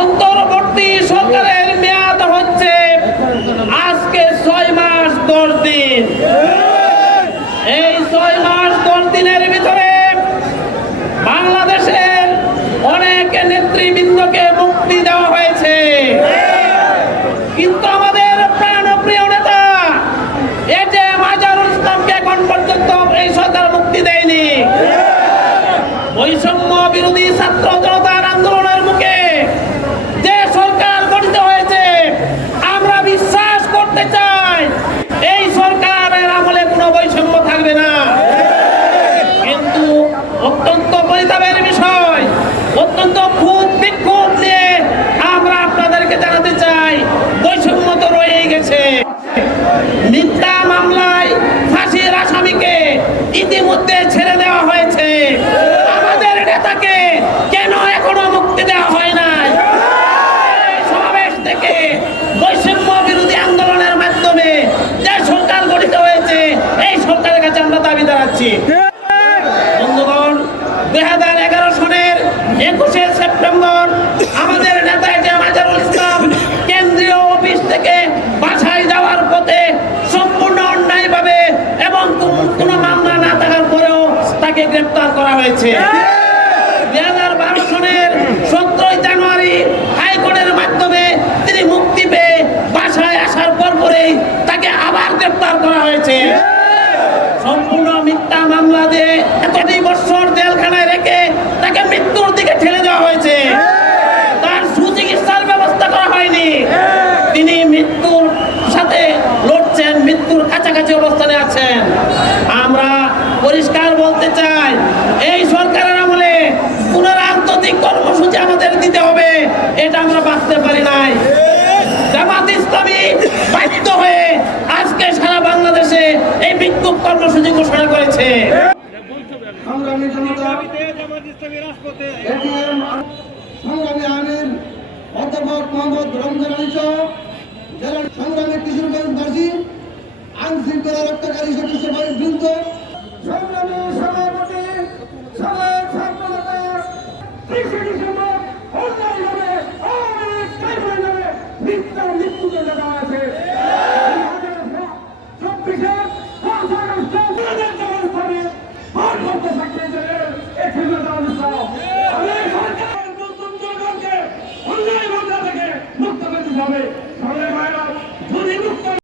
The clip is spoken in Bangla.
অন্তর্বর্তী সরকারের মেয়াদ হচ্ছে আজকে ছয় মাস দশ দিন। এই ছয় মাস দশ দিনের ভিতরে বাংলাদেশের অনেক নেতৃবৃন্দকে মুক্তি দেওয়া হয়েছে। কিন্তু আমাদের প্রাণপ্রিয় নেতা, এ যে মাজারুল ইসলামকে এখন পর্যন্ত এই সরকার মুক্তি দেয়নি। বৈষম্য বিরোধী ছাত্র জনতা মিথ্যা মামলায় ফাঁসির আসামিকে ইতিমধ্যে ছেড়ে দেওয়া হয়েছে আমাদের নেতাকে কেন এখনও মুক্তি দেওয়া হয় নাই এই সমাবেশ থেকে বৈষম্য বিরোধী আন্দোলনের মাধ্যমে যে সরকার গঠিত হয়েছে এই সরকারের কাছে আমরা দাবি জানাচ্ছি বন্ধুগণ দুই হাজার এগারো সনের একুশে সেপ্টেম্বর আমাদের নেতা এটি মাজারুল ইসলাম কেন্দ্রীয় অফিস থেকে বাসায় যাওয়ার পথে সম্পূর্ণ অন্যায়ভাবে এবং কোন- কোনো মামলা না থাকার পরেও তাকে গ্রেপ্তার করা হয়েছে। সনের সতেরোই জানুয়ারি হাইকোর্টের মাধ্যমে তিনি মুক্তি পেয়ে বাসায় আসার তাকে আবার গ্রেপ্তার করা হয়েছে। সম্পূর্ণ মিথ্যা মামলা দিয়ে এতটি বছর জেলখানায় পরিষ্কার বলতে চাই, এই সরকারের আমলে পুনরান্তরিক কর্মসূচি আমাদের দিতে হবে, এটা আমরা বাঁচতে পারি নাই। জামাত ইসলামী বাধ্য হয়ে আজকে সারা বাংলাদেশে এই বিক্ষোভ কর্মসূচি ঘোষণা করেছে। সংগ্রামী জনতা সংগ্রামী আইন শৃঙ্খলা রক্ষাকারী সদস্য বৃন্দ সংগ্রামী সভাপতি সভায় ছাত্রনেতা